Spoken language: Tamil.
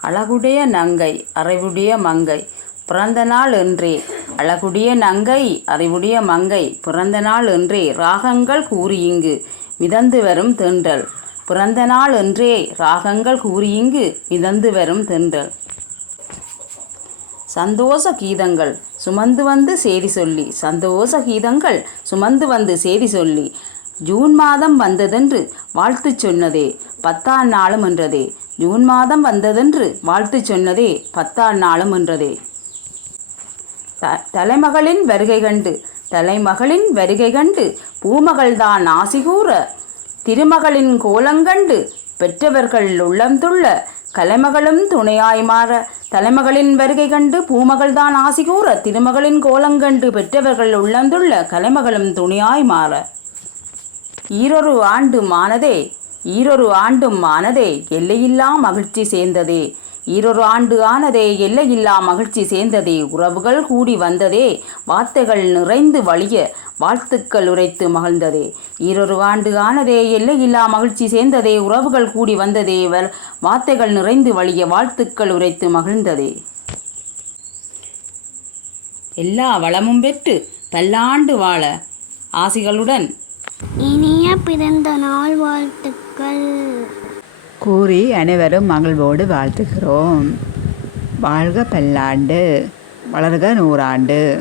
அழகுடைய நங்கை அறிவுடைய மங்கை. பிறந்த நாள் என்றே அழகுடைய நங்கை அறிவுடைய மங்கை. பிறந்த நாள் என்றே ராகங்கள் கூறியிங்கு மிதந்து வரும் தென்றல். பிறந்த நாள் என்றே ராகங்கள் கூறியிங்கு மிதந்து வரும் தென்றல். சந்தோஷ கீதங்கள் சுமந்து வந்து சேரி சொல்லி. சந்தோஷ கீதங்கள் சுமந்து வந்து சேரி சொல்லி. ஜூன் மாதம் வந்ததென்று வாழ்த்து சொன்னதே பத்தாம் நாளும் என்றதே. ஜூன் மாதம் வந்ததென்று வாழ்த்து சொன்னதே பத்தாம் நாளும் என்றதே. த தலைமகளின் வருகை கண்டு தலைமகளின் வருகை கண்டு பூமகள்தான் ஆசி கூற திருமகளின் கோலங்கண்டு பெற்றவர்கள் உள்ளந்துள்ள கலைமகளும் துணையாய் மாற தலைமகளின் வருகை கண்டு பூமகள்தான் ஆசி கூற திருமகளின் கோலங்கண்டு பெற்றவர்கள் உள்ளந்துள்ள கலைமகளும் துணையாய் மாற. ஈரொரு ஆண்டு மானதே ஈரொரு ஆண்டும் ஆனதே எல்லையில்லா மகிழ்ச்சி சேர்ந்ததே. ஈரொரு ஆண்டு ஆனதே எல்லையில்லா மகிழ்ச்சி சேர்ந்ததே. உறவுகள் கூடி வந்ததே. வார்த்தைகள் நிறைந்து வழிய வாழ்த்துக்கள் உரைத்து மகிழ்ந்ததே. ஈரொரு ஆண்டு ஆனதே எல்லையில்லா மகிழ்ச்சி சேர்ந்ததே. உறவுகள் கூடி வந்ததே. வ- வார்த்தைகள் நிறைந்து வழிய வாழ்த்துக்கள் உரைத்து மகிழ்ந்ததே. எல்லா வளமும் பெற்று பல்லாண்டு வாழ ஆசிகளுடன் இனிய பிறந்த நாள் வாழ்த்துக்கள். கூறி அனைவரும் மகிழ்வோடு வாழ்த்துகிறோம். வாழ்க பல்லாண்டு வளர்க நூறாண்டு.